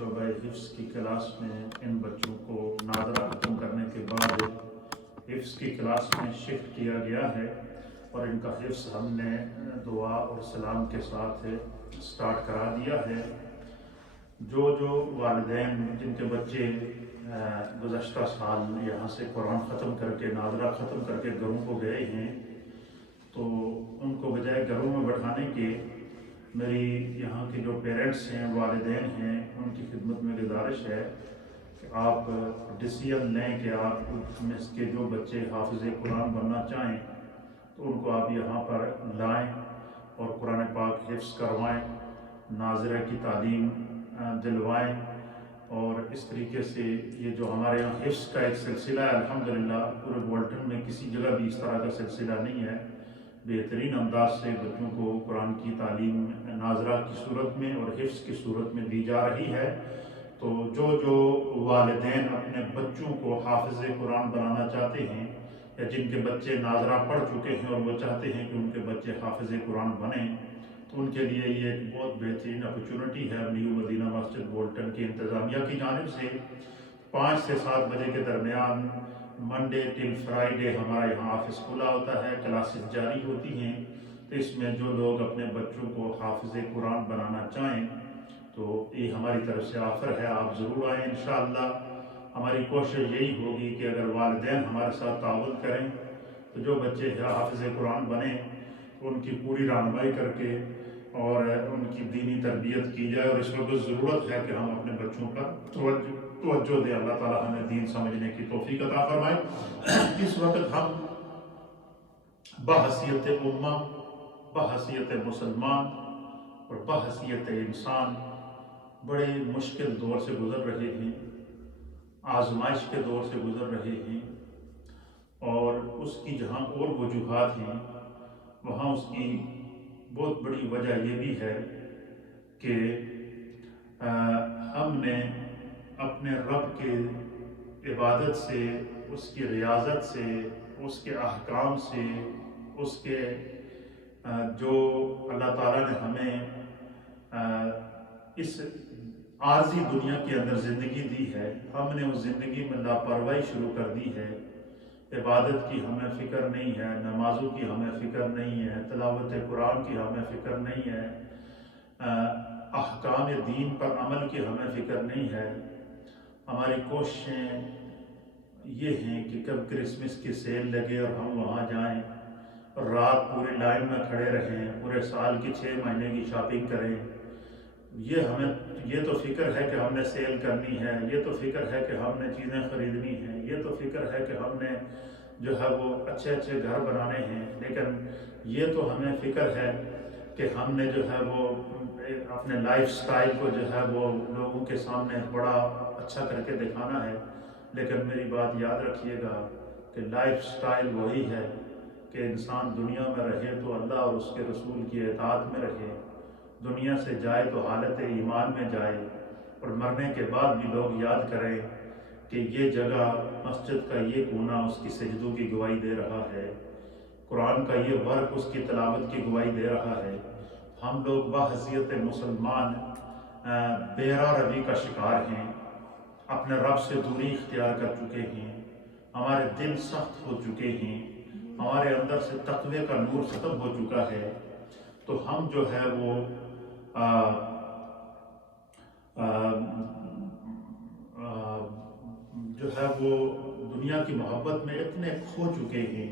شعبہ حفظ کی کلاس میں ان بچوں کو ناظرہ ختم کرنے کے بعد حفظ کی کلاس میں شفٹ کیا گیا ہے اور ان کا حفظ ہم نے دعا اور سلام کے ساتھ سٹارٹ کرا دیا ہے۔ جو والدین جن کے بچے گزشتہ سال یہاں سے قرآن ختم کر کے ناظرہ ختم کر کے گھروں کو گئے ہیں، تو ان کو بجائے گھروں میں بٹھانے کے میری یہاں کے جو پیرنٹس ہیں، والدین ہیں، ان کی خدمت میں گزارش ہے کہ آپ ڈیسیژن لیں کہ آپ میں کے جو بچے حافظ قرآن بننا چاہیں تو ان کو آپ یہاں پر لائیں اور قرآن پاک حفظ کروائیں، ناظرہ کی تعلیم دلوائیں۔ اور اس طریقے سے یہ جو ہمارے یہاں حفظ کا ایک سلسلہ ہے، الحمدللہ پورے بولٹن میں کسی جگہ بھی اس طرح کا سلسلہ نہیں ہے، بہترین انداز سے بچوں کو قرآن کی تعلیم ناظرہ کی صورت میں اور حفظ کی صورت میں دی جا رہی ہے۔ تو جو والدین اپنے بچوں کو حافظ قرآن بنانا چاہتے ہیں یا جن کے بچے ناظرہ پڑھ چکے ہیں اور وہ چاہتے ہیں کہ ان کے بچے حافظ قرآن بنیں، تو ان کے لیے یہ ایک بہت بہترین اپرچونٹی ہے نیو مدینہ مسجد بولٹن کی انتظامیہ کی جانب سے 5 سے 7 بجے کے درمیان منڈے ٹل فرائیڈے ہمارا یہاں آفس کھلا ہوتا ہے، کلاسز جاری ہوتی ہیں۔ تو اس میں جو لوگ اپنے بچوں کو حافظ قرآن بنانا چاہیں تو یہ ہماری طرف سے آفر ہے، آپ ضرور آئیں انشاءاللہ۔ ہماری کوشش یہی ہوگی کہ اگر والدین ہمارے ساتھ تعاون کریں تو جو بچے حافظ قرآن بنیں تو ان کی پوری رہنمائی کر کے اور ان کی دینی تربیت کی جائے، اور اس وقت ضرورت ہے کہ ہم اپنے بچوں پر توجہ دیں۔ اللہ تعالیٰ ہمیں دین سمجھنے کی توفیق عطا فرمائے۔ اس وقت ہم بحیثیت امہ، بحیثیت مسلمان اور بحیثیت انسان بڑے مشکل دور سے گزر رہے ہیں، آزمائش کے دور سے گزر رہے ہیں، اور اس کی جہاں اور وجوہات ہیں وہاں اس کی بہت بڑی وجہ یہ بھی ہے کہ ہم نے اپنے رب کے عبادت سے، اس کی ریاضت سے، اس کے احکام سے، اس کے جو اللہ تعالیٰ نے ہمیں اس عارضی دنیا کے اندر زندگی دی ہے، ہم نے اس زندگی میں لاپرواہی شروع کر دی ہے۔ عبادت کی ہمیں فکر نہیں ہے، نمازوں کی ہمیں فکر نہیں ہے، تلاوت قرآن کی ہمیں فکر نہیں ہے، احکام دین پر عمل کی ہمیں فکر نہیں ہے۔ ہماری کوششیں یہ ہیں کہ کب کرسمس کی سیل لگے اور ہم وہاں جائیں اور رات پوری لائن میں کھڑے رہیں، پورے سال کی 6 مہینے کی شاپنگ کریں۔ یہ تو فکر ہے کہ ہم نے سیل کرنی ہے، یہ تو فکر ہے کہ ہم نے چیزیں خریدنی ہیں، یہ تو فکر ہے کہ ہم نے جو ہے وہ اچھے اچھے گھر بنانے ہیں، لیکن یہ تو ہمیں فکر ہے کہ ہم نے جو ہے وہ اپنے لائف سٹائل کو جو ہے وہ لوگوں کے سامنے بڑا اچھا کر کے دکھانا ہے۔ لیکن میری بات یاد رکھیے گا کہ لائف سٹائل وہی ہے کہ انسان دنیا میں رہے تو اللہ اور اس کے رسول کی اطاعت میں رہے، دنیا سے جائے تو حالت ایمان میں جائے، اور مرنے کے بعد بھی لوگ یاد کریں کہ یہ جگہ مسجد کا یہ کونا اس کی سجدوں کی گواہی دے رہا ہے، قرآن کا یہ ورق اس کی تلاوت کی گواہی دے رہا ہے۔ ہم لوگ بحیثیت مسلمان بیرا روی کا شکار ہیں، اپنے رب سے دوری اختیار کر چکے ہیں، ہمارے دل سخت ہو چکے ہیں، ہمارے اندر سے تقوی کا نور ختم ہو چکا ہے۔ تو ہم جو ہے وہ جو ہے وہ دنیا کی محبت میں اتنے کھو چکے ہیں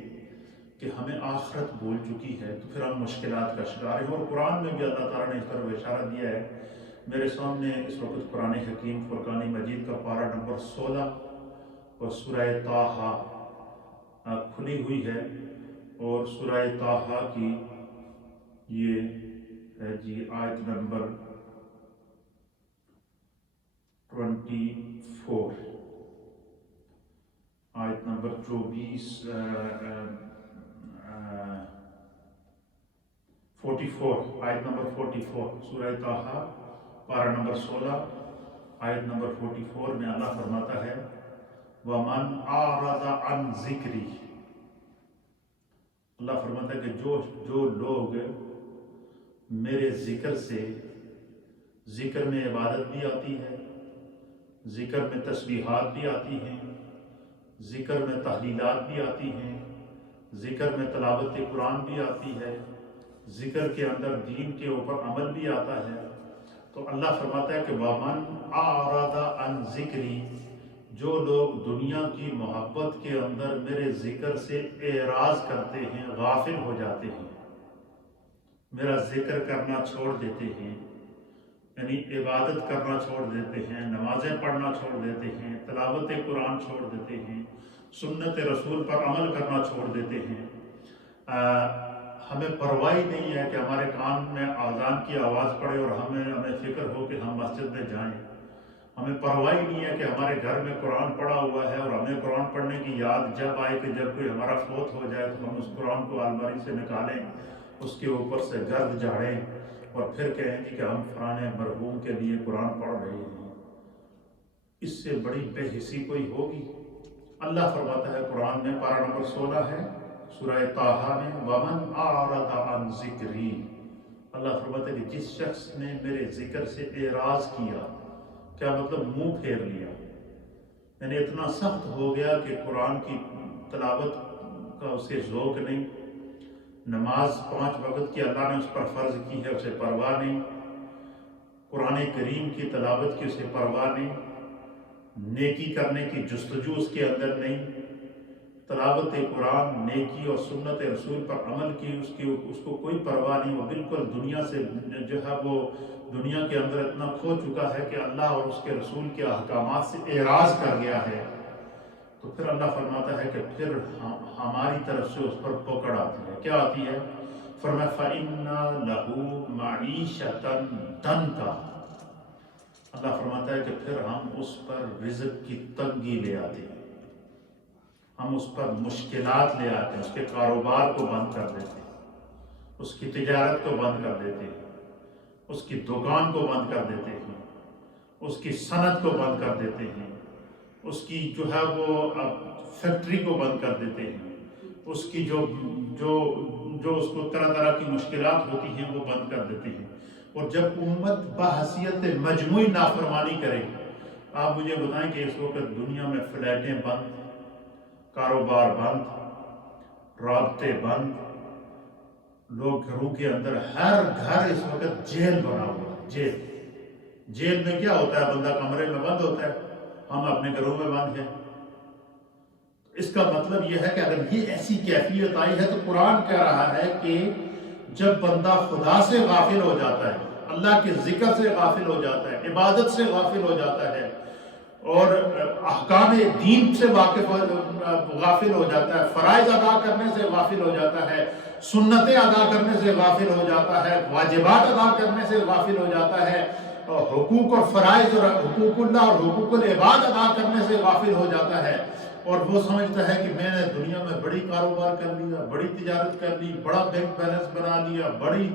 کہ ہمیں آخرت بھول چکی ہے، تو پھر ہم مشکلات کا شکار ہیں۔ اور قرآن میں بھی اللہ تعالیٰ نے اس طرف اشارہ دیا ہے۔ میرے سامنے اس وقت قرآن حکیم فرقان مجید کا پارہ نمبر 16 اور سورہ طٰہٰ کھلی ہوئی ہے، اور سورہ طٰہٰ کی یہ ہے جی آیت نمبر 24، آیت نمبر 44، آیت نمبر 44، سورہ طٰہٰ پارہ نمبر 16 آیت نمبر 44 میں اللہ فرماتا ہے وَمَنْ أَعْرَضَ عَنْ ذِكْرِي، اللہ فرماتا ہے کہ جو لوگ میرے ذکر سے، ذکر میں عبادت بھی آتی ہے، ذکر میں تسبیحات بھی آتی ہیں، ذکر میں تحلیلات بھی آتی ہیں، ذکر میں تلاوت قرآن بھی آتی ہے، ذکر کے اندر دین کے اوپر عمل بھی آتا ہے۔ تو اللہ فرماتا ہے کہ وَمَنْ أَعْرَضَ عَنْ ذِكْرِي، جو لوگ دنیا کی محبت کے اندر میرے ذکر سے اعراض کرتے ہیں، غافل ہو جاتے ہیں، میرا ذکر کرنا چھوڑ دیتے ہیں، یعنی عبادت کرنا چھوڑ دیتے ہیں، نمازیں پڑھنا چھوڑ دیتے ہیں، تلاوت قرآن چھوڑ دیتے ہیں، سنت رسول پر عمل کرنا چھوڑ دیتے ہیں، ہمیں پرواہ نہیں ہے کہ ہمارے کان میں اذان کی آواز پڑے اور ہمیں فکر ہو کہ ہم مسجد میں جائیں، ہمیں پرواہ نہیں ہے کہ ہمارے گھر میں قرآن پڑھا ہوا ہے اور ہمیں قرآن پڑھنے کی یاد جب آئے کہ جب کوئی ہمارا فوت ہو جائے تو ہم اس قرآن کو الماری سے نکالیں، اس کے اوپر سے گرد جھاڑیں اور پھر کہیں گے کہ ہم فلانے مرحوم کے لیے قرآن پڑھ رہے ہیں۔ اس سے بڑی بے حسی کوئی ہوگی؟ اللہ فرماتا ہے قرآن میں، پارہ نمبر 16 ہے سورہ طٰہٰ میں، وَمَنْ أَعْرَضَ عَنْ ذِكْرِي، اللہ فرماتا ہے کہ جس شخص نے میرے ذکر سے اعراض کیا، کیا مطلب منہ پھیر لیا، یعنی اتنا سخت ہو گیا کہ قرآن کی تلاوت کا اسے ذوق نہیں، نماز 5 وقت کی اللہ نے اس پر فرض کی ہے اسے پرواہ نہیں، قرآن کریم کی تلاوت کی اسے پرواہ نہیں، نیکی کرنے کی جستجو اس کے اندر نہیں، تلاوت قرآن، نیکی اور سنت رسول پر عمل کی اس کو کوئی پرواہ نہیں، وہ بالکل دنیا سے جو ہے وہ دنیا کے اندر اتنا کھو چکا ہے کہ اللہ اور اس کے رسول کے احکامات سے اعراض کر گیا ہے، تو پھر اللہ فرماتا ہے کہ پھر ہماری طرف سے اس پر پکڑ آتی ہے۔ کیا آتی ہے؟ فرمایا فَإِنَّ لَهُ مَعِيشَةً ضَنْكًا، اللہ فرماتا ہے کہ پھر ہم اس پر رزق کی تنگی لے آتے ہیں، ہم اس پر مشکلات لے آتے ہیں، اس کے کاروبار کو بند کر دیتے ہیں، اس کی تجارت کو بند کر دیتے ہیں، اس کی دکان کو بند کر دیتے ہیں، اس کی صنعت کو بند کر دیتے ہیں، اس کی جو ہے وہ فیکٹری کو بند کر دیتے ہیں، اس کی جو اس کو طرح طرح کی مشکلات ہوتی ہیں وہ بند کر دیتے ہیں۔ اور جب امت بحیثیت مجموعی نافرمانی کرے، آپ مجھے بتائیں کہ اس وقت دنیا میں فلیٹیں بند، کاروبار بند، رابطے بند، لوگ گھروں کے اندر، ہر گھر اس وقت جیل بنا ہوا ہے۔ جیل میں کیا ہوتا ہے؟ بندہ کمرے میں بند ہوتا ہے، ہم اپنے گھروں میں بند ہیں۔ اس کا مطلب یہ ہے کہ اگر یہ ایسی کیفیت آئی ہے تو قرآن کہہ رہا ہے کہ جب بندہ خدا سے غافل ہو جاتا ہے، اللہ کے ذکر سے غافل ہو جاتا ہے، عبادت سے غافل ہو جاتا ہے اور احکام دین سے غافل ہو جاتا ہے، فرائض ادا کرنے سے غافل ہو جاتا ہے، سنتیں ادا کرنے سے غافل ہو جاتا ہے، واجبات ادا کرنے سے غافل ہو جاتا ہے، حقوق اور فرائض اور حقوق اللہ اور حقوق العباد ادا کرنے سے غافل ہو جاتا ہے، اور وہ سمجھتا ہے کہ میں نے دنیا میں بڑی کاروبار کر لیا، بڑی تجارت کر لی، بڑا بینک بیلنس بنا لیا، بڑی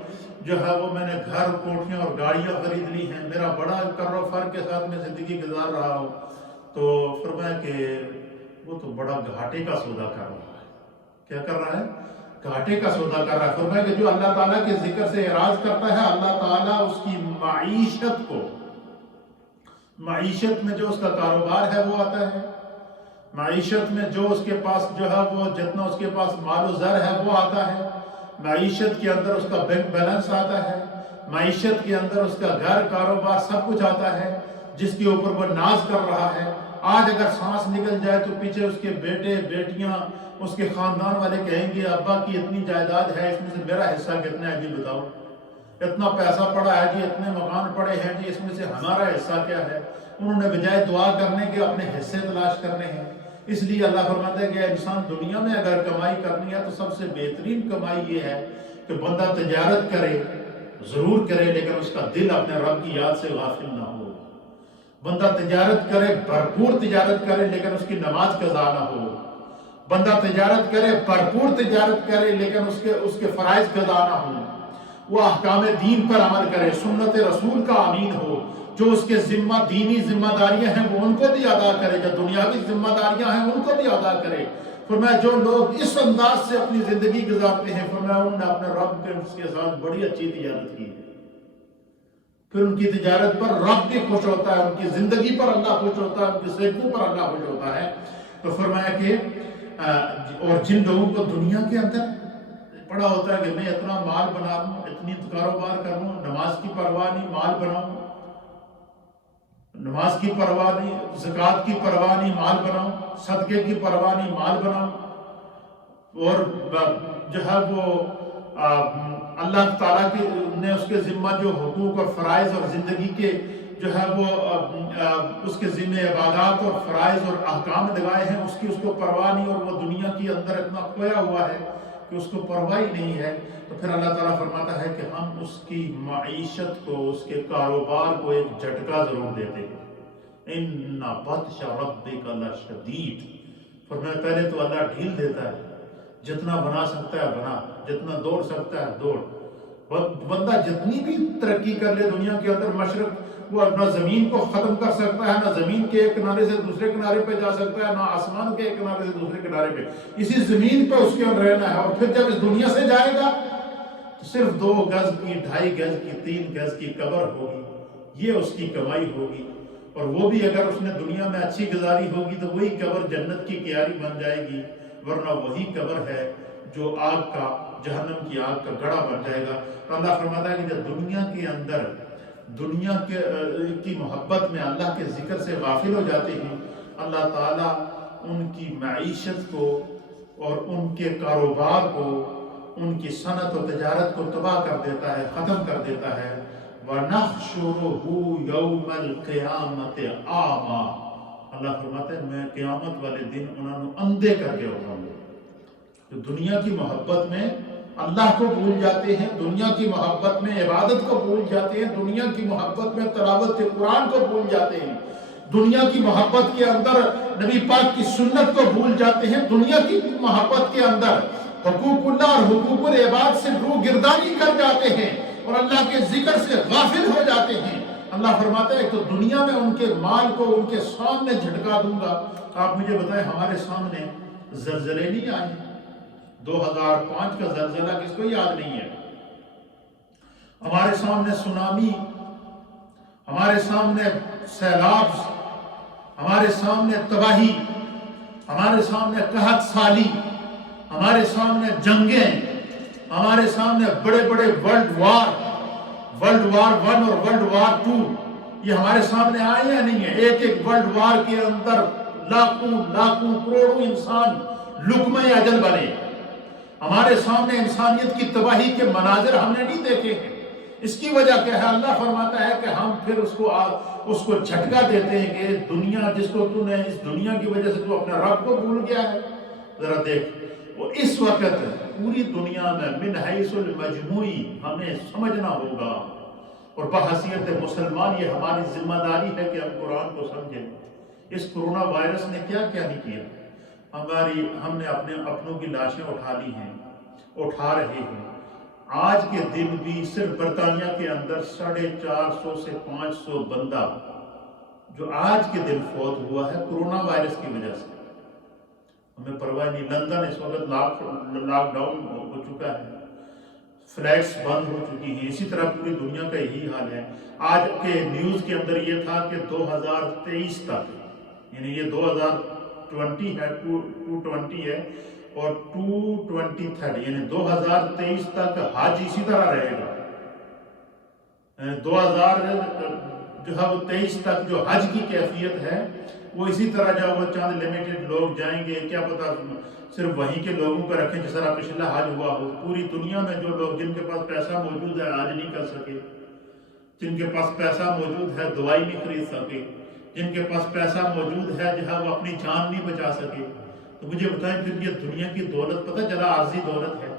جو ہے وہ میں نے گھر، کوٹھیاں اور گاڑیاں خرید لی ہیں، میرا بڑا کر و فر کے ساتھ میں زندگی گزار رہا ہوں۔ تو فرمایا کہ وہ تو بڑا گھاٹے کا سودا کر رہا ہے۔ کیا کر رہا ہے؟ گھاٹے کا سودا کر رہا ہے۔ فرمایا کہ جو اللہ تعالیٰ کے ذکر سے اعراض کرتا ہے، اللہ تعالیٰ اس کی معیشت میں جو اس کا کاروبار ہے وہ آتا ہے، معیشت میں جو اس کے پاس جو ہے وہ جتنا اس کے پاس مال و زر ہے وہ آتا ہے، معیشت کے اندر اس کا بینک بیلنس آتا ہے، معیشت کے اندر اس کا گھر، کاروبار سب کچھ آتا ہے جس کے اوپر وہ ناز کر رہا ہے۔ آج اگر سانس نکل جائے تو پیچھے اس کے بیٹے بیٹیاں، اس کے خاندان والے کہیں گے ابا کی اتنی جائیداد ہے، اس میں سے میرا حصہ کتنا ہے جی بتاؤ، اتنا پیسہ پڑا ہے جی، اتنے مکان پڑے ہیں جی، اس میں سے ہمارا حصہ کیا ہے؟ انہوں نے بجائے دعا کرنے کے اپنے حصے تلاش کرنے ہیں۔ اس لیے اللہ فرماتا ہے کہ انسان دنیا میں اگر کمائی کرنی ہے تو سب سے بہترین کمائی یہ ہے کہ بندہ تجارت کرے، ضرور کرے، لیکن اس کا دل اپنے رب کی یاد سے غافل نہ ہو۔ بندہ تجارت کرے، بھرپور تجارت کرے، لیکن اس کی نماز قضا نہ ہو۔ بندہ تجارت کرے، بھرپور تجارت کرے، لیکن اس کے فرائض قضا نہ ہو۔ وہ احکام دین پر عمل کرے، سنت رسول کا امین ہو، جو اس کے دینی ذمہ داریاں ہیں وہ ان کو بھی ادا کرے، جو دنیاوی ذمہ داریاں ہیں ان کو بھی ادا کرے۔ فرمایا جو لوگ اس انداز سے اپنی زندگی گزارتے ہیں، فرمایا انہوں نے اپنے رب کے ساتھ بڑی اچھی تجارت کی ہے۔ پھر ان کی تجارت پر رب بھی خوش ہوتا ہے، ان کی زندگی پر اللہ خوش ہوتا ہے، ان کی صحتوں پر اللہ خوش ہوتا ہے۔ تو فرمایا کہ اور جن لوگوں کو دنیا کے اندر پڑا ہوتا ہے کہ میں اتنا مال بنا لوں، اتنی کاروبار کر لوں، نماز کی پرواہ نہیں، مال بناؤں، نماز کی پرواہ نہیں، زکوٰۃ کی پرواہ نہیں، مال بناؤں، صدقے کی پرواہ نہیں، مال بناؤں، اور جو ہے وہ اللہ تعالیٰ کی نے اس کے ذمہ جو حقوق اور فرائض اور زندگی کے جو ہے وہ اس کے ذمہ عبادات اور فرائض اور احکام لگائے ہیں، اس کو پرواہ نہیں، اور وہ دنیا کے اندر اتنا کھویا ہوا ہے کہ اس کو پرواہ ہی نہیں ہے، تو پھر اللہ تعالیٰ فرماتا ہے کہ ہم اس کی معیشت کو، اس کے کاروبار کو ایک جھٹکا ضرور دیتے ہیں۔ اِنَّ بَطْشَ رَبِّكَ لَشَدِيدٌ، فرمایا پہلے تو اللہ ڈھیل دیتا ہے، جتنا بنا سکتا ہے بنا، جتنا دوڑ سکتا ہے دوڑ، بندہ جتنی بھی ترقی کر لے دنیا کے اندر، مشرق وہ نہ زمین کو ختم کر سکتا ہے، نہ زمین کے ایک کنارے سے دوسرے کنارے پہ جا سکتا ہے، نہ آسمان کے ایک کنارے سے دوسرے کنارے پہ، اسی زمین پہ اس کے اندر رہنا ہے، اور پھر جب اس دنیا سے جائے گا تو صرف 2 گز کی، 2.5 گز کی، 3 گز کی قبر ہوگی، یہ اس کی کمائی ہوگی، اور وہ بھی اگر اس نے دنیا میں اچھی گزاری ہوگی تو وہی قبر جنت کی کیاری بن جائے گی، ورنہ وہی قبر ہے جو آگ کا، جہنم کی آگ کا گڑھا بن جائے گا۔ تو اللہ فرماتا ہے کہ جب دنیا کے اندر، دنیا کی محبت میں اللہ کے ذکر سے غافل ہو جاتے ہیں، اللہ تعالیٰ ان کی معیشت کو اور ان کے کاروبار کو، ان کی صنعت و تجارت کو تباہ کر دیتا ہے، ختم کر دیتا ہے۔ وَنَحْشُرُهُ يَوْمَ الْقِيَامَةِ أَعْمَى، اللہ فرماتا ہے میں قیامت والے دن انہوں نے اندھے کر کے اٹھاؤں گا۔ تو دنیا کی محبت میں اللہ کو بھول جاتے ہیں، دنیا کی محبت میں عبادت کو بھول جاتے ہیں، دنیا کی محبت میں تلاوت قرآن کو بھول جاتے ہیں، دنیا کی محبت کے اندر نبی پاک کی سنت کو بھول جاتے ہیں، دنیا کی محبت کے اندر حقوق اللہ اور حقوق العباد سے روح گردانی کر جاتے ہیں اور اللہ کے ذکر سے غافل ہو جاتے ہیں۔ اللہ فرماتا ہے تو دنیا میں ان کے مال کو ان کے سامنے جھٹکا دوں گا۔ آپ مجھے بتائیں ہمارے سامنے زلزلے نہیں آئے؟ 2005 کا زلزلہ کس کو یاد نہیں ہے؟ ہمارے سامنے سونامی، ہمارے سامنے سیلاب، ہمارے سامنے تباہی، ہمارے سامنے قحط سالی، ہمارے سامنے جنگیں، ہمارے سامنے بڑے بڑے ورلڈ وار 1 اور ورلڈ وار 2، یہ ہمارے سامنے آئے یا نہیں ہے؟ ایک ایک ورلڈ وار کے اندر لاکھوں کروڑوں انسان لقمہ اجل بنے۔ ہمارے سامنے انسانیت کی تباہی کے مناظر ہم نے نہیں دیکھے ہیں۔ اس کی وجہ کیا ہے؟ اللہ فرماتا ہے کہ ہم پھر اس کو جھٹکا دیتے ہیں کہ دنیا جس کو تو نے، اس دنیا کی وجہ سے تو اپنے رب کو بھول گیا ہے۔ ذرا دیکھ، وہ اس وقت پوری دنیا میں من حیث المجموعی ہمیں سمجھنا ہوگا، اور بحیثیت مسلمان یہ ہماری ذمہ داری ہے کہ ہم قرآن کو سمجھیں۔ اس کرونا وائرس نے کیا کیا نہیں کیا؟ ہم نے اپنے اپنوں کی لاشیں اٹھا لی ہیں، اٹھا رہے ہیں۔ آج کے دن بھی صرف برطانیہ کے اندر 450 سے 500 بندہ جو آج کے دن فوت ہوا ہے کرونا وائرس کی وجہ سے۔ ہمیں پرواہ نہیں، لندن اس وقت لاک ڈاؤن ہو چکا ہے، فلیٹس بند ہو چکی ہیں، اسی طرح پوری دنیا کا یہی حال ہے۔ آج کے نیوز کے اندر یہ تھا کہ 2023 تک، یعنی یہ 2020 ہے، 220 ہے اور 223 یعنی 2023 تک حج اسی طرح رہے گا۔ 2023 تک جو حج کی کیفیت ہے وہ اسی طرح جب وہ چند لیمیٹڈ لوگ جائیں گے، کیا پتہ صرف وہیں کے لوگوں کو رکھیں جس طرح پچھلا حج ہوا ہو۔ پوری دنیا میں جو لوگ جن کے پاس پیسہ موجود ہے حج نہیں کر سکے، جن کے پاس پیسہ موجود ہے دوائی نہیں خرید سکے، جن کے پاس پیسہ موجود ہے جو ہے وہ اپنی جان نہیں بچا سکے، تو مجھے بتائیں پھر یہ دنیا کی دولت پتہ چلا عارضی دولت ہے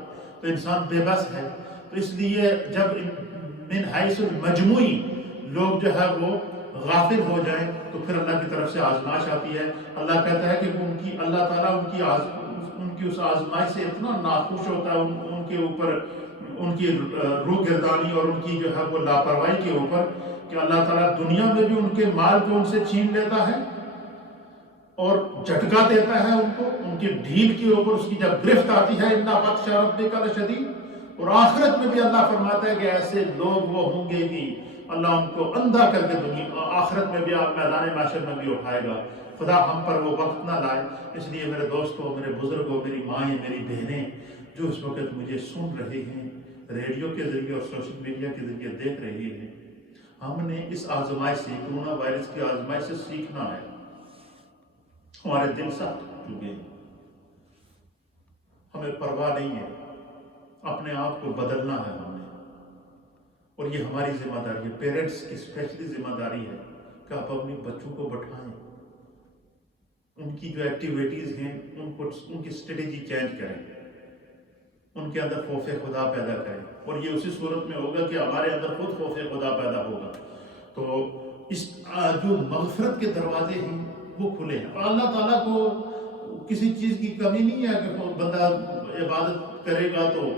تو انسان بے بس ہے۔ تو اس لیے جب من حیث المجموعی لوگ جو ہے وہ غافل ہو جائیں تو پھر اللہ کی طرف سے آزمائش آتی ہے۔ اللہ کہتا ہے کہ اللہ تعالیٰ ان کی اس آزمائش سے اتنا ناخوش ہوتا ہے، ان کے اوپر ان کی روح گردانی اور ان کی جو ہے وہ لاپرواہی کے اوپر، کہ اللہ تعالیٰ دنیا میں بھی ان کے مال کو ان سے چھین لیتا ہے اور جھٹکا دیتا ہے ان کو، ان کی ڈھیل کے اوپر اس کی جب گرفت آتی ہے اِنَّ بَطْشَ رَبِّكَ لَشَدِيدٌ، اور آخرت میں بھی اللہ فرماتا ہے کہ ایسے لوگ وہ ہوں گے کہ اللہ ان کو اندھا کر کے دنیا آخرت میں بھی میدان معاشر میں بھی اٹھائے گا۔ خدا ہم پر وہ وقت نہ لائے۔ اس لیے میرے دوستوں، میرے بزرگوں، میری مائیں، میری بہنیں جو اس وقت مجھے سن رہے ہیں، ریڈیو کے ذریعے اور سوشل میڈیا کے ذریعے دیکھ رہے ہیں، ہم نے اس آزمائش سے، کرونا وائرس کی آزمائش سے سیکھنا ہے۔ ہمارے دل سخت ہو چکے ہیں، ہمیں پرواہ نہیں ہے، اپنے آپ کو بدلنا ہے ہم نے، اور یہ ہماری ذمہ داری ہے، پیرنٹس کی اسپیشلی ذمہ داری ہے کہ آپ اپنے بچوں کو بٹھائیں، ان کی جو ایکٹیویٹیز ہیں ان کی اسٹریٹجی چینج کریں، ان کے اندر خوف خدا پیدا کریں، اور یہ اسی صورت میں ہوگا کہ ہمارے اندر خود خوف خدا پیدا ہوگا تو اس جو مغفرت کے دروازے ہیں وہ کھلے ہیں۔ اور اللہ تعالیٰ کو کسی چیز کی کمی نہیں ہے کہ بندہ عبادت کرے گا تو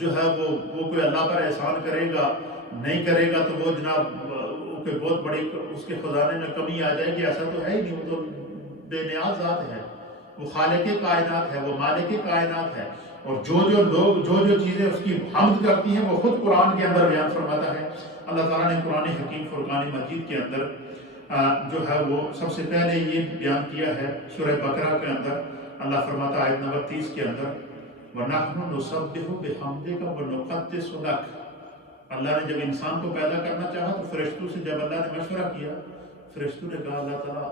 جو ہے وہ کوئی اللہ پر احسان کرے گا، نہیں کرے گا تو وہ جناب کوئی بہت بڑی اس کے خزانے میں کمی آ جائے گی، ایسا تو ہے ہی نہیں۔ وہ تو بے نیاز ذات ہے، وہ خالق کائنات ہے، وہ مالک کائنات ہے، اور جو چیزیں اس کی حمد کرتی ہیں وہ خود قرآن کے اندر بیان فرماتا ہے۔ اللہ تعالیٰ نے قرآن حکیم فرقان مجید کے اندر جو ہے وہ سب سے پہلے یہ بیان کیا ہے سورہ بقرہ کے اندر۔ اللہ فرماتا ہے آیت نمبر 30 کے اندر، وَنَحْنُ نُسَبِّحُ بِحَمْدِكَ وَنُقَدِّسُ لَكَ۔ اللہ نے جب انسان کو پیدا کرنا چاہا تو فرشتوں سے جب اللہ نے مشورہ کیا، فرشتوں نے کہا اللہ تعالیٰ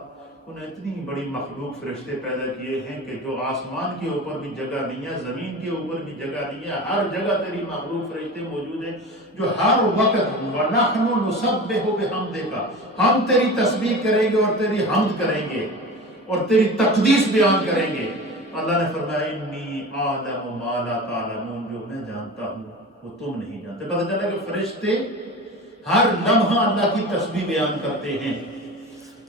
انہیں اتنی بڑی مخلوق فرشتے پیدا کیے ہیں کہ جو آسمان کے اوپر بھی جگہ نہیں ہے، زمین کے اوپر بھی جگہ نہیں ہے، ہر جگہ تیری مخلوق فرشتے موجود ہیں جو ہر وقت وَنَحْنُ نُسَبِّحُ بِحَمْدِكَ، ہم تیری تسبیح کریں گے اور تیری حمد کریں گے اور تیری تقدیس بیان کریں گے۔ اللہ نے فرمایا انی اعلم ما لا تعلمون، جو میں جانتا ہوں وہ تم نہیں جانتے۔ پتہ چلا کہ فرشتے ہر لمحہ اللہ کی تسبیح بیان کرتے ہیں۔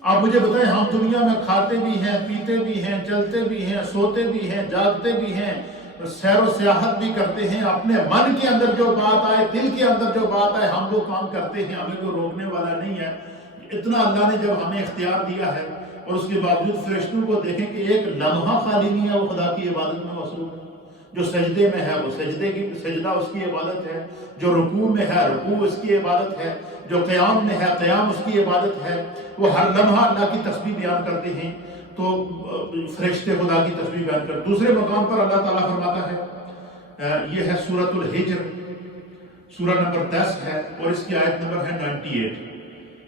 آپ مجھے بتائیں، ہم دنیا میں کھاتے بھی ہیں، پیتے بھی ہیں، چلتے بھی ہیں، سوتے بھی ہیں، جاگتے بھی ہیں، سیر و سیاحت بھی کرتے ہیں، اپنے من کے اندر جو بات آئے، دل کے اندر جو بات آئے ہم وہ کام کرتے ہیں، ہمیں کوئی روکنے والا نہیں ہے۔ اتنا اللہ نے جب ہمیں اختیار دیا ہے اور اس کے باوجود فرشتوں کو دیکھیں کہ ایک لمحہ خالی نہیں ہے وہ خدا کی عبادت میں مصروف ہے۔ جو سجدے میں ہے وہ سجدہ اس کی عبادت ہے، جو رکوع میں ہے رکوع اس کی عبادت ہے، جو قیام میں ہے قیام اس کی عبادت ہے۔ وہ ہر لمحہ اللہ کی تسبیح بیان کرتے ہیں، تو فرشتے خدا کی تسبیح بیان کرتے۔ دوسرے مقام پر اللہ تعالیٰ فرماتا ہے، یہ ہے سورۃ الحجر، سورہ نمبر 10 ہے اور اس کی آیت نمبر ہے 98۔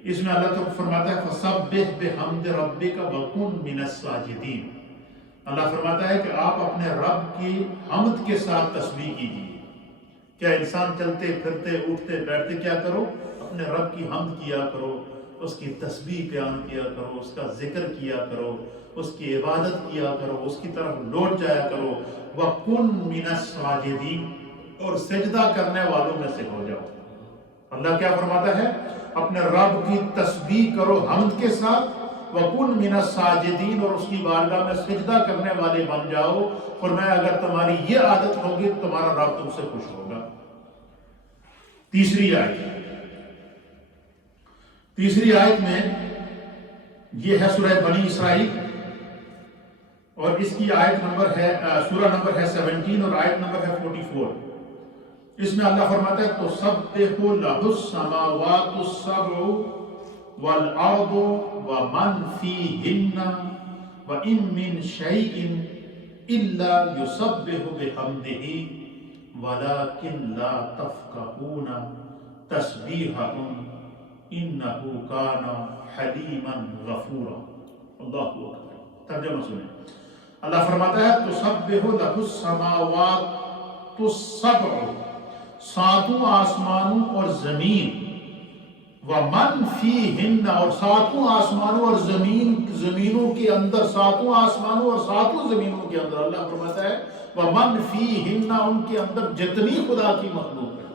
اس میں اللہ تعالیٰ فرماتا ہے فَسَبِّحْ بِحَمْدِ رَبِّكَ وَكُن مِّنَ السَّاجِدِينَ۔ اللہ فرماتا ہے کہ آپ اپنے رب کی حمد کے ساتھ تسبیح کیجیے۔ کیا انسان چلتے پھرتے اٹھتے بیٹھتے کیا کرو؟ اپنے رب کی حمد کیا کرو، اس کی تسبیح بیان کیا کرو، اس کا ذکر کیا کرو، اس کی عبادت کیا کرو، اس کی طرف لوٹ جایا کرو۔ وَكُن مِّنَ السَّاجِدِينَ، اور سجدہ کرنے والوں میں سے ہو جاؤ۔ اللہ کیا فرماتا ہے؟ اپنے رب کی تسبیح کرو حمد کے ساتھ، وَكُن مِّنَ السَّاجِدِينَ، اور اس کی بارگاہ میں سجدہ کرنے والے بن جاؤ۔ فرمایا اگر تمہاری یہ عادت ہوگی تو تمہارا رب تم سے خوش ہوگا۔ تیسری آیت میں یہ ہے سورہ بنی اسرائیل، اور اس کی آیت نمبر ہے سورہ نمبر ہے 17 اور آیت نمبر ہے 44۔ اس میں اللہ فرماتا ہے تُسَبِّحُ لَهُ السَّمَاوَاتُ السَّبْعُ وَالْأَرْضُ وَمَنْ فِيهِنَّ وَإِن مِّن شَيْءٍ إِلَّا يُسَبِّحُ بِحَمْدِهِ وَلَكِنْ لَا تَفْقَهُونَ تَسْبِيحَهُمْ إِنَّهُ كَانَ حَلِيمًا غَفُورًا۔ اللہ اکبر۔ ترجمہ سنیں، اللہ فرماتا ہے تُسَبِّحُ لَهُ السَّمَاوَاتُ السَّبْعُ، ساتوں آسمانوں اور زمین، وَمَنْ فِيهِنَّ، اور ساتوں آسمانوں اور زمینوں کے اندر، ساتوں آسمانوں اور ساتوں زمینوں کے اندر، اللہ فرماتا ہے وَمَنْ فِيهِنَّ، ان کے اندر جتنی خدا کی مخلوق ہے،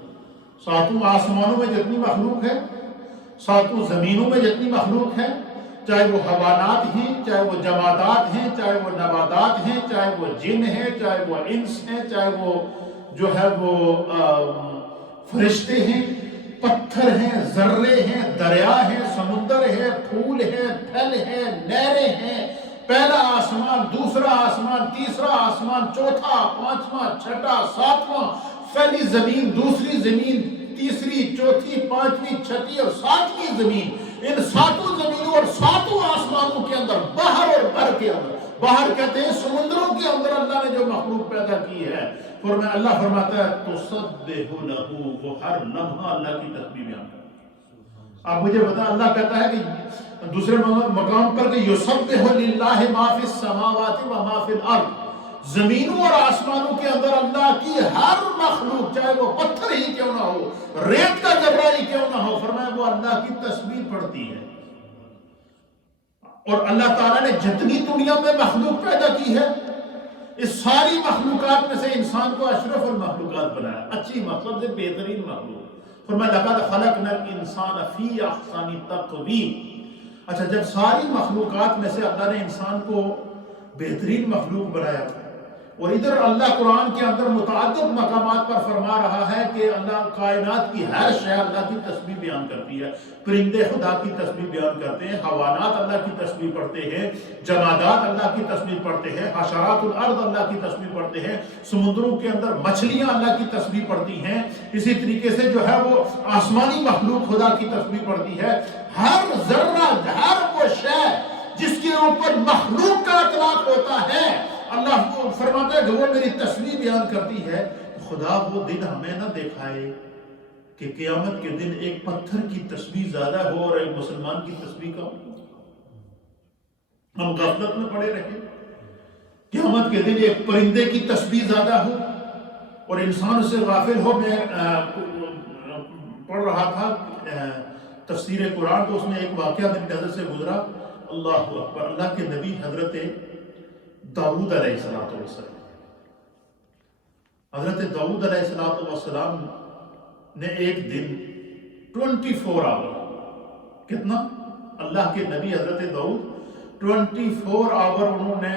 ساتوں آسمانوں میں جتنی مخلوق ہے، ساتوں زمینوں میں جتنی مخلوق ہے، چاہے وہ حیوانات ہیں، چاہے وہ جمادات ہیں، چاہے وہ نباتات ہیں، چاہے وہ جن ہیں، چاہے وہ انس ہیں، چاہے وہ جو ہے وہ فرشتے ہیں، پتھر ہیں، ذرے ہیں، دریا ہیں، سمندر ہے، پھول ہیں، پھل ہیں، نہریں ہیں، پہلا آسمان، دوسرا آسمان، تیسرا آسمان، چوتھا، پانچواں، چھٹا، ساتواں، پہلی زمین، دوسری زمین، تیسری، چوتھی، پانچویں، چھٹی اور ساتویں زمین، ان ساتوں زمینوں اور ساتوں آسمانوں کے اندر، باہر اور بر کے اندر، باہر کہتے ہیں سمندروں کے اندر اللہ نے جو مخلوق پیدا کی ہے، اللہ فرماتا ہے تسبح لہ، وہ ہر لمحہ اللہ کی تسبیح بیان کرتا ہے۔ اب مجھے بتا، اللہ کہتا ہے کہ دوسرے مقام پر کہ یسبح للہ ما فی السماوات و ما فی الارض، زمینوں اور آسمانوں کے اندر اللہ کی ہر مخلوق، چاہے وہ پتھر ہی کیوں نہ ہو، ریت کا ذرہ ہی کیوں نہ ہو، فرمایا وہ اللہ کی تسبیح پڑھتی ہے۔ اور اللہ تعالیٰ نے جتنی دنیا میں مخلوق پیدا کی ہے، اس ساری مخلوقات میں سے انسان کو اشرف المخلوقات بنایا، اچھی مطلب سے بہترین مخلوق۔ فرمایا لقد خلقنا الانسان فی احسن تقویم۔ اچھا، جب ساری مخلوقات میں سے اللہ نے انسان کو بہترین مخلوق بنایا، اور ادھر اللہ قرآن کے اندر متعدد مقامات پر فرما رہا ہے کہ اللہ کائنات کی ہر شے اللہ کی تسبیح بیان کرتی ہے، پرندے خدا کی تسبیح بیان کرتے ہیں، حیوانات اللہ کی تسبیح پڑھتے ہیں، جمادات اللہ کی تسبیح پڑھتے ہیں، حشرات الارض اللہ کی تسبیح پڑھتے ہیں، سمندروں کے اندر مچھلیاں اللہ کی تسبیح پڑھتی ہیں، اسی طریقے سے جو ہے وہ آسمانی مخلوق خدا کی تسبیح پڑھتی ہے۔ ہر ذرہ، ہر وہ شے جس کے اوپر مخلوق کا اطلاق ہوتا ہے، اللہ کو فرماتا ہے کہ وہ میری تسبیح بیان کرتی ہے۔ خدا وہ دن ہمیں نہ دکھائے کہ قیامت کے دن ایک پتھر کی تسبیح زیادہ ہو اور ایک مسلمان کی تسبیح کم ہو، ہم غفلت میں پڑے رہے۔ قیامت کے دن ایک پرندے کی تسبیح زیادہ ہو اور انسان اس سے غافل ہو۔ میں پڑھ رہا تھا تفسیر قرآن، تو اس میں ایک واقعہ میری نظر سے گزرا، اللہ اکبر، اللہ کے نبی حضرت داؤد علیہ السلام، حضرت داؤد علیہ السلام نے ایک دن 24 آور، کتنا؟ اللہ کے نبی حضرت داؤد 24 آور انہوں نے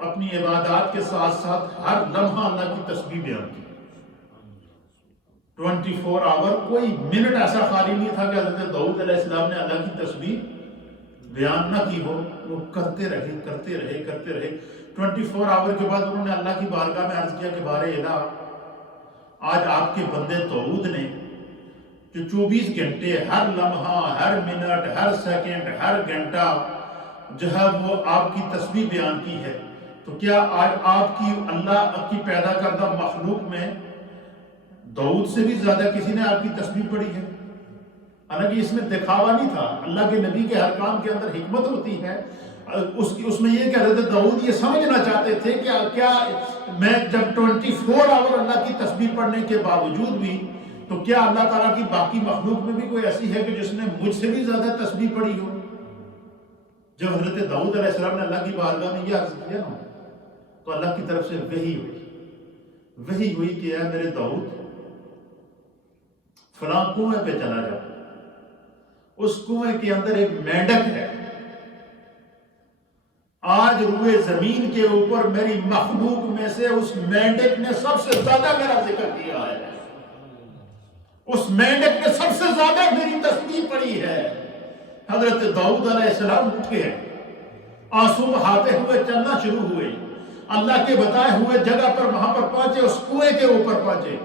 اپنی عبادات کے ساتھ ساتھ ہر لمحہ اللہ کی تسبیح بیان کی۔ 24 آور، کوئی منٹ ایسا خالی نہیں تھا کہ حضرت داؤد علیہ السلام نے اللہ کی تسبیح بیان نہ کی ہو، وہ کرتے رہے کرتے رہے کرتے رہے۔ 24 آور کے بعد انہوں نے اللہ کی بارگاہ میں عرض کیا کہ بارے الہ، آج آپ کے بندے داؤد نے جو 24 گھنٹے، ہر لمحہ، ہر منٹ، ہر سیکنڈ، ہر گھنٹہ جو ہے وہ آپ کی تسبیح بیان کی ہے، تو کیا آج آپ کی اللہ کی پیدا کردہ مخلوق میں داؤد سے بھی زیادہ کسی نے آپ کی تسبیح پڑھی ہے؟ حالانکہ اس میں دکھاوا نہیں تھا، اللہ کے نبی کے ہر کام کے اندر حکمت ہوتی ہے۔ اس میں یہ کہہ رہے تھے، داؤد یہ سمجھنا چاہتے تھے کہ کیا میں جب 24 آور اللہ کی تسبیح پڑھنے کے باوجود بھی، تو کیا اللہ تعالیٰ کی باقی مخلوق میں بھی کوئی ایسی ہے کہ جس نے مجھ سے بھی زیادہ تسبیح پڑھی ہو؟ جب حضرت داؤد علیہ السلام نے اللہ کی بارگاہ میں یہ عرض کیا نا، تو اللہ کی طرف سے وحی ہوئی کہ اے میرے داؤد، فلاں کنویں پہ چلا جا، اس کنویں کے اندر ایک مینڈک ہے، آج روئے زمین کے اوپر میری مخلوق میں سے اس مینڈک نے سب سے زیادہ میرا ذکر کیا ہے، اس مینڈک نے سب سے زیادہ میری تسبیح پڑھی ہے۔ حضرت داؤد علیہ السلام اٹھے، آنسو بہاتے ہوئے چلنا شروع ہوئے، اللہ کے بتائے ہوئے جگہ پر وہاں پر پہنچے، اس کنویں کے اوپر پہنچے۔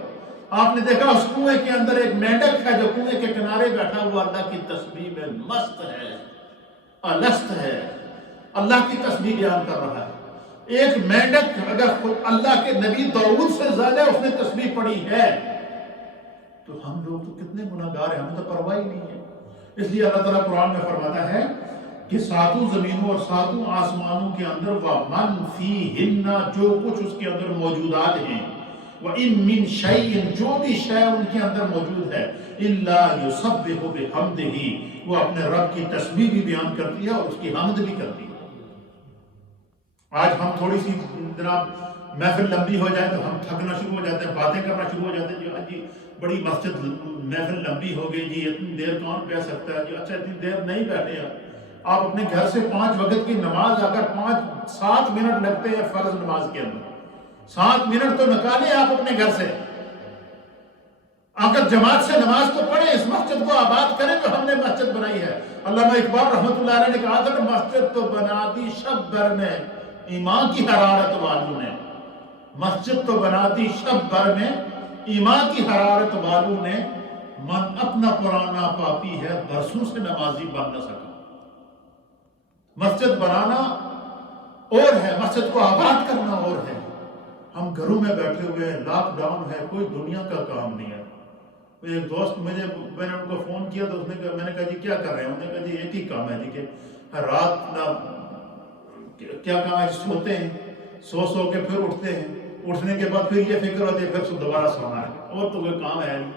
آپ نے دیکھا اس کنویں کے اندر ایک مینڈک ہے جو کنویں کے کنارے بیٹھا ہوا اللہ کی تسبیح میں مست ہے، الست ہے، اللہ کی تسبیح بیان کر رہا ہے۔ ایک مینڈک اگر اللہ کے نبی داؤد سے زیادہ اس نے تسبیح پڑھی ہے، تو ہم لوگ تو کتنے گناہگار ہیں، ہمیں تو پرواہ ہی نہیں ہے۔ اس لیے اللہ تعالیٰ قرآن میں فرماتا ہے کہ ساتوں زمینوں اور ساتوں آسمانوں کے اندر وَمَن فِيهِنَّ، جو کچھ اس کے اندر موجودات ہیں، وَإِن مِّن شَيْءٍ، جو بھی شے ان کے اندر موجود ہے، إِلَّا يُسَبِّحُ بِحَمْدِهِ، وہ اپنے رب کی تسبیح بھی بیان کرتی ہے اور اس کی حمد بھی کرتی ہے۔ آج ہم تھوڑی سی جناب محفل لمبی ہو جائے تو ہم تھکنا شروع ہو جاتے ہیں، باتیں کرنا شروع ہو جاتے ہیں، جی بڑی مسجد محفل لمبی ہو گئی، جی اتنی دیر کون بیٹھ سکتا ہے، جی اچھا اتنی دیر نہیں بیٹھے آپ اپنے گھر سے 5 وقت کی نماز اگر 7 منٹ لگتے ہیں فرض نماز کے اندر، 7 منٹ تو نکالیں آپ اپنے گھر سے، اگر جماعت سے نماز تو پڑھیں، اس مسجد کو آباد کریں جو ہم نے مسجد بنائی ہے۔ علامہ اقبال رحمۃ اللہ علیہ نے کہا تھا کہ مسجد تو بنا دی شب بھر میں ایمان کی حرارت والوں نے، مسجد تو بنا دی شب بھر میں ایمان کی حرارت والوں نے من اپنا پرانا پاپی ہے، برسوں سے نمازی بن نہ سکا۔ مسجد بنانا اور ہے، مسجد کو آباد کرنا اور ہے۔ ہم گھروں میں بیٹھے ہوئے ہیں، لاک ڈاؤن ہے، کوئی دنیا کا کام نہیں ہے۔ ایک دوست میں نے ان کو فون کیا تو میں نے کہا جی کیا کر رہے ہیں؟ انہوں نے کہا جی ایک ہی کام ہے جی کہ رات نہ کیا کام ہے، سوتے ہیں، سو کے پھر اٹھتے ہیں، اٹھنے کے بعد پھر یہ فکر ہوتی ہے پھر دوبارہ سونا ہے، اور تو کوئی کام ہے نہیں۔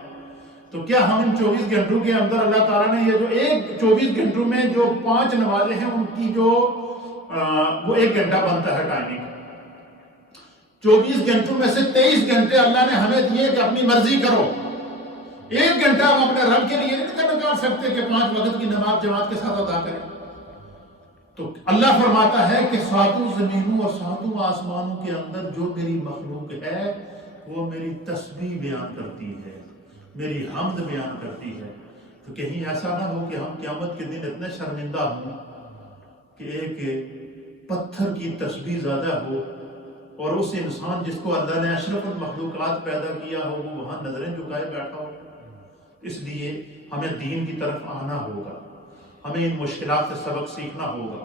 تو کیا ہم ان 24 گھنٹوں کے اندر اللہ تعالیٰ نے یہ جو 24 گھنٹوں میں جو 5 نمازیں ہیں ان کی جو وہ 1 گھنٹہ بنتا ہے ٹائمنگ، 24 گھنٹوں میں سے 23 گھنٹے اللہ نے ہمیں دیے کہ اپنی مرضی کرو۔ 1 گھنٹہ ہم اپنے رب کے لیے نہیں نکال سکتے کہ 5 وقت کی نماز جماعت کے ساتھ ادا کریں۔ تو اللہ فرماتا ہے کہ 7 زمینوں اور 7 آسمانوں کے اندر جو میری مخلوق ہے وہ میری تسبیح بیان کرتی ہے، میری حمد بیان کرتی ہے۔ تو کہیں ایسا نہ ہو کہ ہم قیامت کے دن اتنے شرمندہ ہوں کہ ایک پتھر کی تسبیح زیادہ ہو اور اس انسان جس کو اللہ نے اشرف المخلوقات پیدا کیا ہو وہ وہاں نظریں جھکائے بیٹھا ہو۔ اس لیے ہمیں دین کی طرف آنا ہوگا، ہمیں ان مشکلات سے سبق سیکھنا ہوگا،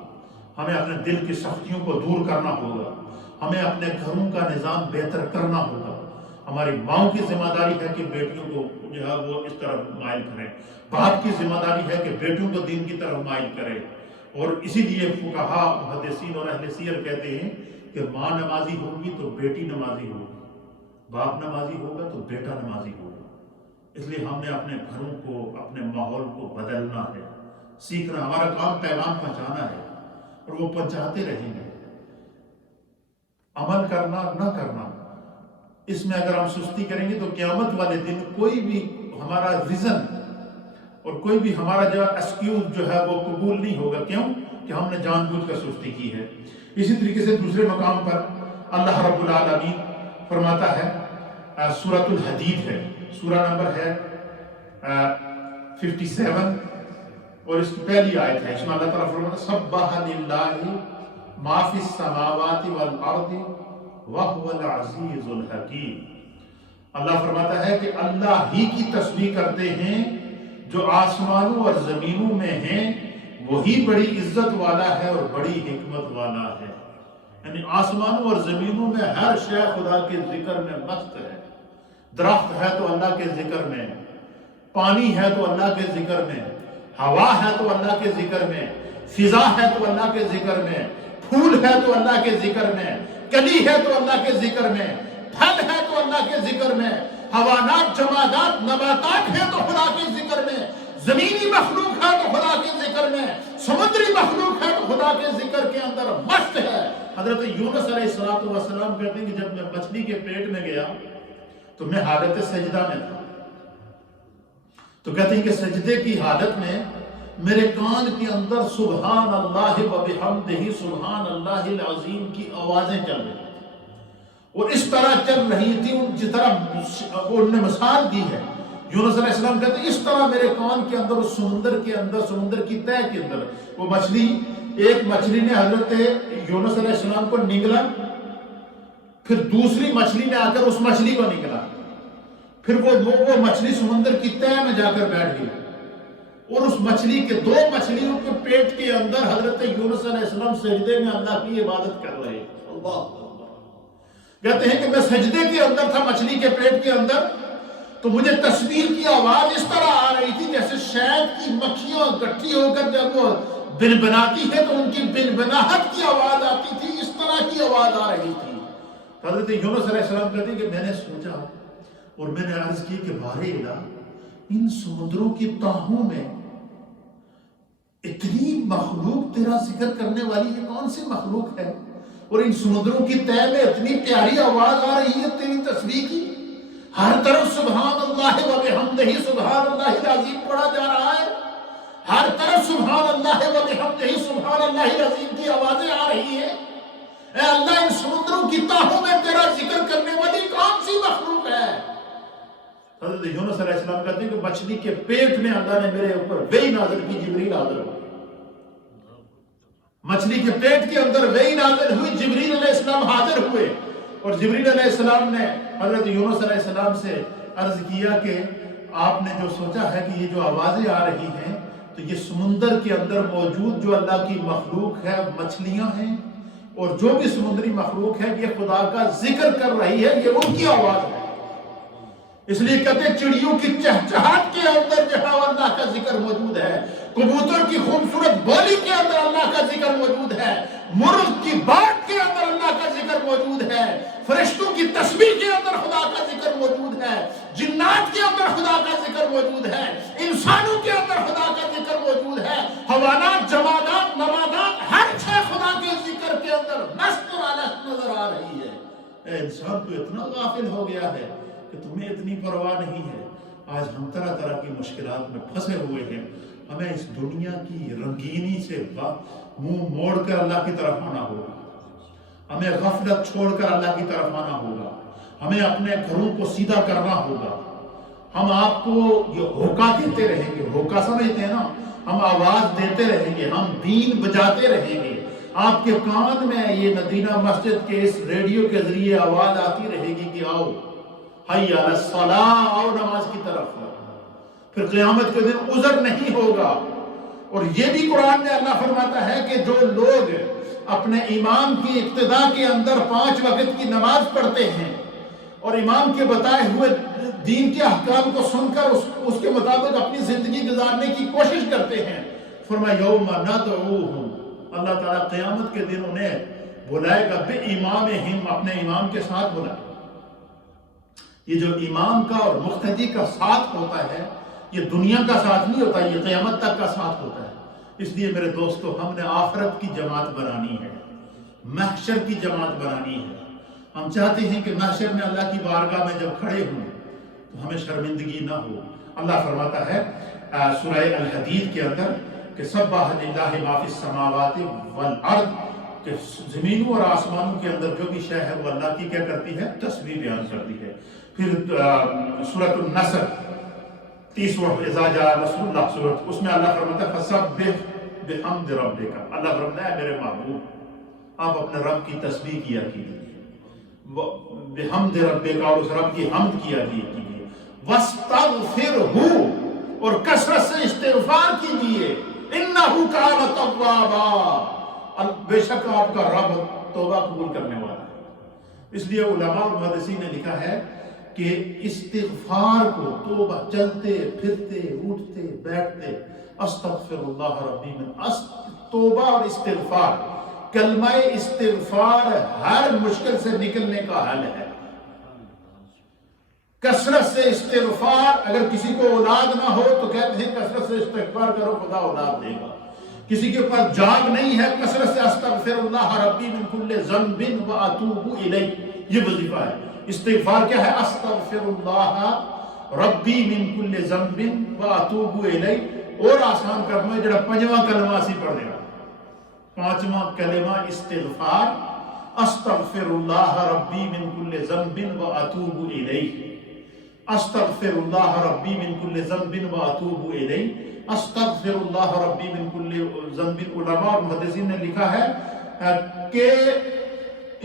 ہمیں اپنے دل کی سختیوں کو دور کرنا ہوگا، ہمیں اپنے گھروں کا نظام بہتر کرنا ہوگا۔ ہماری ماؤں کی ذمہ داری ہے کہ بیٹیوں کو جو ہے وہ اس طرف مائل کریں، باپ کی ذمہ داری ہے کہ بیٹیوں کو دین کی طرف مائل کرے۔ اور اسی لیے فقہاء، محدثین اور اہل سیر کہتے ہیں کہ ماں نمازی ہوگی تو بیٹی نمازی ہوگی، باپ نمازی ہوگا تو بیٹا نمازی ہوگا۔ اس لیے ہم نے اپنے گھروں کو، اپنے ماحول کو بدلنا ہے، سیکھنا، ہمارا کام پیغام پہنچانا ہے اور وہ پہنچاتے رہیں گے۔ عمل کرنا نہ کرنا، اس میں اگر ہم سستی کریں گے تو قیامت والے دن کوئی بھی ہمارا ریزن اور کوئی بھی ہمارا جو ایکسکیوز جو ہے وہ قبول نہیں ہوگا۔ کیوں؟ کہ ہم نے جان بوجھ کر سستی کی ہے۔ اسی طریقے سے دوسرے مقام پر اللہ رب العالمین فرماتا ہے، سورۃ الحدید ہے، سورہ نمبر ہے 57 اور اس کی پہلی آیت ہے۔ اس میں اللہ تعالیٰ فرماتا ہے سبح للہ ما فی السماوات والارض وَهُوَ الْعَزِيزُ الْحَكِيمُ۔ اللہ فرماتا ہے کہ اللہ ہی کی تسبیح کرتے ہیں جو آسمانوں اور زمینوں میں ہیں، وہی بڑی عزت والا ہے اور بڑی حکمت والا ہے۔ یعنی آسمانوں اور زمینوں میں ہر شے خدا کے ذکر میں مست ہے۔ درخت ہے تو اللہ کے ذکر میں، پانی ہے تو اللہ کے ذکر میں، ہوا ہے تو اللہ کے ذکر میں، فضا ہے تو اللہ کے ذکر میں، پھول ہے تو اللہ کے ذکر میں، کلی ہے تو اللہ کے ذکر میں، پھل ہے تو اللہ کے ذکر میں، حیوانات، جمادات، نباتات ہیں تو خدا کے ذکر میں، زمینی مخلوق ہے تو خدا کے ذکر میں، سمندری مخلوق ہے تو خدا کے ذکر کے اندر مست ہے۔ حضرت یونس علیہ السلام کہتے ہیں کہ جب میں مچھلی کے پیٹ میں گیا تو میں حالت سجدہ میں تھا، تو کہتے ہیں کہ سجدے کی حالت میں میرے کان کے اندر سبحان اللہ و بحمدہ سبحان اللہ العظیم کی آوازیں چل رہی تھیں، اور اس طرح چل رہی تھی جس طرح انہوں نے مثال دی ہے۔ یونس علیہ السلام کہتے ہیں اس طرح میرے کان کے اندر، اس سمندر کے اندر، سمندر کی تہہ کے اندر وہ مچھلی، ایک مچھلی نے حضرت یونس علیہ السلام کو نگلا، پھر دوسری مچھلی نے آ کر اس مچھلی کو نگلا، پھر وہ مچھلی سمندر کی تہہ میں جا کر بیٹھ گئی، اور اس مچھلی کے 2 مچھلیوں کے پیٹ کے اندر حضرت یونس علیہ السلام سجدے میں اللہ کی عبادت کر رہے ہیں۔ اللہ کہتے ہیں کہ میں سجدے کے اندر تھا، مچھلی کے پیٹ کے اندر، تو مجھے تسبیح کی آواز اس طرح آ رہی تھی جیسے شہد کی مکھیاں اکٹھی ہو کر جب وہ بنبناتی ہے تو ان کی بنبناہٹ کی آواز آتی تھی، اس طرح کی آواز آ رہی تھی۔ حضرت یونس علیہ السلام کہتے ہیں کہ میں نے سوچا اور میں نے عرض کی کہ بارے الہ، ان سمندروں کی تاہوں میں اتنی مخلوق تیرا ذکر کرنے والی یہ کون سی مخلوق ہے، اور ان سمندروں کی تہہ میں اتنی پیاری آواز آ رہی ہے تیری تسبیح کی، ہر طرف سبحان اللہ و بحمدہ سبحان اللہ العظیم پڑھا جا رہا ہے، ہر طرف سبحان اللہ و بحمدہ سبحان اللہ العظیم کی آوازیں آ رہی ہیں۔ اے اللہ، ان سمندروں کی تاہوں میں تیرا ذکر کرنے والی کون سی مخلوق ہے؟ حضرت یونس علیہ السلام کہتے ہیں کہ مچھلی کے پیٹ میں اللہ نے میرے اوپر وحی نازل کی، جبریل حاضر ہوئے، مچھلی کے پیٹ کے اندر وحی نازل ہوئی، جبریل علیہ السلام حاضر ہوئے، اور جبریل علیہ السلام نے حضرت یونس علیہ السلام سے عرض کیا کہ آپ نے جو سوچا ہے کہ یہ جو آوازیں آ رہی ہیں تو یہ سمندر کے اندر موجود جو اللہ کی مخلوق ہے، مچھلیاں ہیں اور جو بھی سمندری مخلوق ہے، یہ خدا کا ذکر کر رہی ہے، یہ ان کی آواز ہے۔ اس لیے کہتے ہیں چڑیوں کی چہچہاہٹ کے اندر جو ہے اللہ کا ذکر موجود ہے، کبوتر کی خوبصورت بولی کے اندر اللہ کا ذکر موجود ہے، مرغ کی بات کے اندر اللہ کا ذکر موجود ہے، فرشتوں کی تسبیح کے اندر خدا کا ذکر موجود ہے، جنات کے اندر خدا کا ذکر موجود ہے، انسانوں کے اندر خدا کا ذکر موجود ہے، حیوانات، جمادات، نباتات، ہر شے خدا کے ذکر کے اندر مست نظر آ رہی ہے۔ اے انسان تو اتنا غافل ہو گیا ہے کہ تمہیں اتنی پرواہ نہیں ہے۔ آج ہم طرح طرح کی مشکلات میں پھنسے ہوئے ہیں، ہمیں اس دنیا کی رنگینی سے منہ موڑ کر اللہ کی طرف آنا ہوگا، ہمیں غفلت چھوڑ کر اللہ کی طرف آنا ہوگا، ہمیں اپنے گھروں کو سیدھا کرنا ہوگا۔ ہم آپ کو یہ ہوکا دیتے رہیں گے، ہوکا سمجھتے ہیں نا، ہم آواز دیتے رہیں گے، ہم بین بجاتے رہیں گے، آپ کے کان میں یہ مدینہ مسجد کے اس ریڈیو کے ذریعے آواز آتی رہے گی کہ آؤ حی علی الصلاۃ، آؤ نماز کی طرف۔ پھر قیامت کے دن عذر نہیں ہوگا۔ اور یہ بھی قرآن میں اللہ فرماتا ہے کہ جو لوگ اپنے امام کی اقتداء کے اندر 5 وقت کی نماز پڑھتے ہیں اور امام کے بتائے ہوئے دین کے احکام کو سن کر اس کے مطابق اپنی زندگی گزارنے کی کوشش کرتے ہیں، فرمایا یوم ندعوہم، اللہ تعالیٰ قیامت کے دن انہیں بلائے گا بِإِمَامِهِمْ، اپنے امام کے ساتھ بلائے۔ یہ جو امام کا اور مقتدی کا ساتھ ہوتا ہے، یہ دنیا کا ساتھ نہیں ہوتا، یہ قیامت تک کا ساتھ ہوتا ہے۔ اس لیے میرے دوستو، ہم نے آخرت کی جماعت بنانی ہے، محشر کی جماعت بنانی ہے۔ ہم چاہتے ہیں کہ محشر میں اللہ کی بارگاہ میں جب کھڑے ہوں تو ہمیں شرمندگی نہ ہو۔ اللہ فرماتا ہے سورہ الحدید کے اندر کہ سبح للہ ما فی السماوات والارض، کہ زمینوں اور آسمانوں کے اندر جو بھی شے ہے وہ اللہ کی کیا کرتی ہے؟ تسبیح بیان کرتی ہے۔ پھر سورۃ النصر 30واں اذا جاء نصر اللہ سورۃ، اس میں اللہ فرماتا ہے فسبح بحمد ربک، اللہ فرماتا ہے میرے محبوب آپ اپنے رب کی تسبیح کیا کیجیے، بحمد ربک، اور اس رب کی حمد کیا کیجیے، واستغفرہ، اور کثرت سے استغفار کیجیے، انہ کان توابا، بے شک آپ کا رب توبہ قبول کرنے والا ہے۔ اس لیے علماء اور محدثین نے لکھا ہے کہ استغفار کو توبہ، چلتے پھرتے اٹھتے بیٹھتے، استغفر اللہ ربی من، توبہ اور استغفار، کلمہ استغفار ہر مشکل سے نکلنے کا حل ہے۔ کثرت سے استغفار، اگر کسی کو اولاد نہ ہو تو کہتے ہیں کثرت سے استغفار کرو خدا اولاد دے گا۔ کسی کے اوپر جاب نہیں ہے، کثرت سے استغفر اللہ ربی من کل ذنب واتوب الیہ، یہ وظیفہ ہے۔ استغفار کیا ہے؟ استغفر اللہ ربی من کل ذنب واتوب الیہ، اور آسان کرنا ہے جڑا 5واں کلمہ اسی پڑھ لیا، 5واں کلمہ استغفار، استغفر اللہ ربی من کل ذنب واتوب الیہ، استغفر اللہ ربی من کل ذنب واتوب الیہ، استغفر اللہ ربی من کل ذنب۔ علماء اور محدثین نے لکھا ہے کہ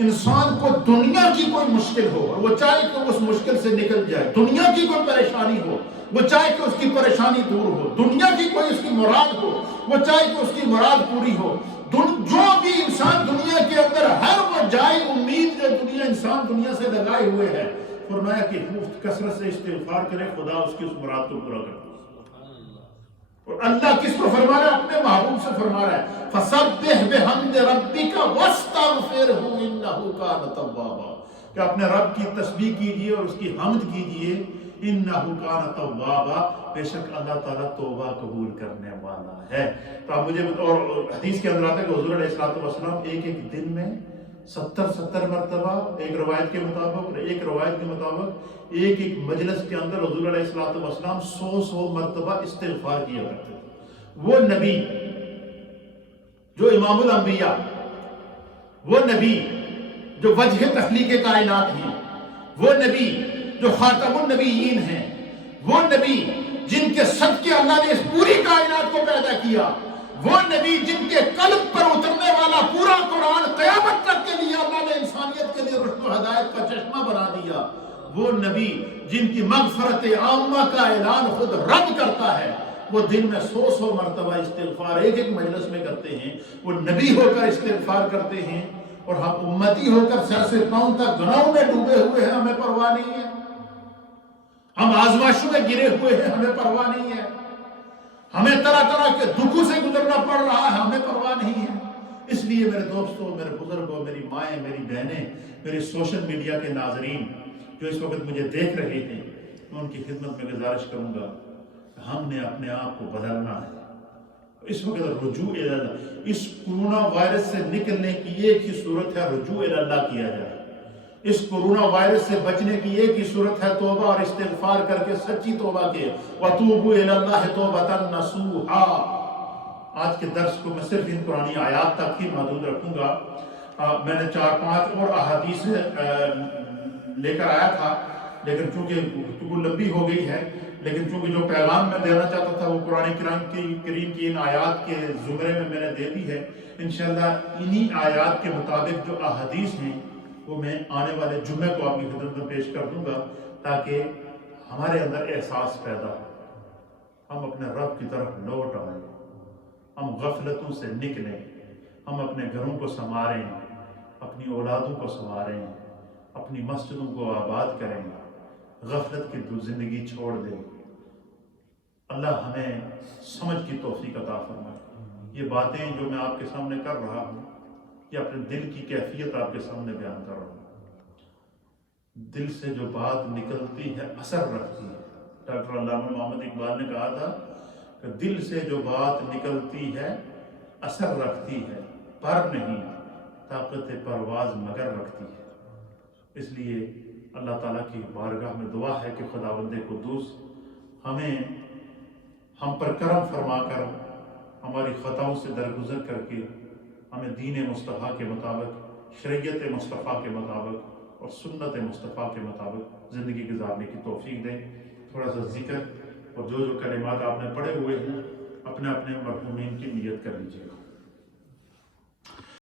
انسان کو دنیا کی کوئی مشکل ہو، اور وہ چاہے کہ اس مشکل سے نکل جائے، دنیا کی کوئی پریشانی ہو، وہ چاہے کہ اس کی پریشانی دور ہو، دنیا کی کوئی اس کی مراد ہو، وہ چاہے کہ اس کی مراد پوری ہو، جو بھی انسان دنیا کے اندر ہر وہ جائے امید جو انسان دنیا سے لگائے ہوئے ہے، فرمایا کہ کثرت سے استغفار کرے، خدا اس کی اس مراد کو پورا کرتا ہے۔ اور اللہ کس کو فرما رہا ہے؟ اپنے محبوب سے فرما رہا ہے فسبح بحمد ربک واستغفرہ انہ کان توابا، کہ اپنے رب کی تسبیح کیجئے اور اس کی حمد کیجئے، انہ کان توابا، بے شک اللہ تعالیٰ توبہ قبول کرنے والا ہے۔ تو آپ مجھے اور حدیث کے اندر آتا ہے کہ حضور علیہ السلام ایک دن میں 70 مرتبہ، ایک روایت کے مطابق، ایک روایت کے مطابق ایک مجلس کے اندر حضور علیہ السلام 100 مرتبہ استغفار کیا کرتے تھے۔ وہ نبی جو امام الانبیاء، وہ نبی جو وجہ تخلیق کائنات ہیں، وہ نبی جو خاتم النبیین ہیں، وہ نبی جن کے صدقے اللہ نے اس پوری کائنات کو پیدا کیا، وہ نبی جن کے قلب پر اترنے والا پورا قرآن قیامت تک کے لیے اللہ نے انسانیت کے لیے رشد و ہدایت وہ نبی جن کی مغفرت عامہ کا اعلان خود رب کرتا ہے، وہ دن میں 100 مرتبہ استغفار ایک مجلس میں کرتے ہیں، وہ نبی ہو کر استغفار کرتے ہیں، اور ہم امتی ہو کر سر سے پاؤں تک گناہوں میں ڈوبے ہوئے ہیں، ہمیں پرواہ نہیں ہے، ہم آزمائشوں میں گرے ہوئے ہیں، ہمیں پرواہ نہیں ہے، ہمیں طرح طرح کے دکھوں سے گزرنا پڑ رہا ہے، ہمیں پرواہ نہیں ہے۔ اس لیے میرے دوستوں، میرے بزرگوں، میری مائیں، میری بہنیں، میرے سوشل میڈیا کے ناظرین جو اس وقت مجھے دیکھ رہے ہیں، میں ان کی خدمت میں گزارش کروں گا کہ ہم نے اپنے آپ کو بدلنا ہے۔ اس وقت رجوع اللہ، اس کرونا وائرس سے نکلنے کی ایک ہی صورت ہے رجوع اللہ کیا جائے۔ اس کرونا وائرس سے بچنے کی ایک ہی صورت ہے توبہ اور استغفار کر کے سچی توبہ کے، وَتُوبُوا إِلَى اللَّهِ تَوْبَةً نَصُوحًا۔ آج کے درس کو میں صرف ان قرآنی آیات تک ہی محدود رکھوں گا۔ میں نے 4-5 اور احادیث لے کر آیا تھا، لیکن چونکہ گفتگو لمبی ہو گئی ہے، لیکن چونکہ جو پیغام میں دینا چاہتا تھا وہ قرآن کریم کی ان آیات کے زمرے میں نے دے دی ہے۔ انشاءاللہ انہی آیات کے مطابق جو احادیث ہیں وہ میں آنے والے جمعے کو آپ کی خدمت میں پیش کر دوں گا، تاکہ ہمارے اندر احساس پیدا ہو، ہم اپنے رب کی طرف لوٹ آئیں، ہم غفلتوں سے نکلیں، ہم اپنے گھروں کو سنواریں، اپنی اولادوں کو سنواریں، اپنی مسجدوں کو آباد کریں، غفلت کی زندگی چھوڑ دیں۔ اللہ ہمیں سمجھ کی توفیق عطا فرمائے۔ یہ باتیں جو میں آپ کے سامنے کر رہا ہوں، یہ اپنے دل کی کیفیت آپ کے سامنے بیان کر رہا ہوں۔ دل سے جو بات نکلتی ہے اثر رکھتی ہے۔ ڈاکٹر علامہ محمد اقبال نے کہا تھا کہ دل سے جو بات نکلتی ہے اثر رکھتی ہے، پر نہیں طاقت پرواز مگر رکھتی ہے۔ اس لیے اللہ تعالیٰ کی بارگاہ میں دعا ہے کہ خداوند قدوس ہم پر کرم فرما کر ہماری خطاؤں سے درگزر کر کے ہمیں دین مصطفیٰ کے مطابق، شریعت مصطفیٰ کے مطابق اور سنت مصطفیٰ کے مطابق زندگی گزارنے کی توفیق دیں۔ تھوڑا سا ذکر اور جو کلمات آپ نے پڑھے ہوئے ہیں اپنے اپنے مرحومین کی نیت کر لیجیے گا۔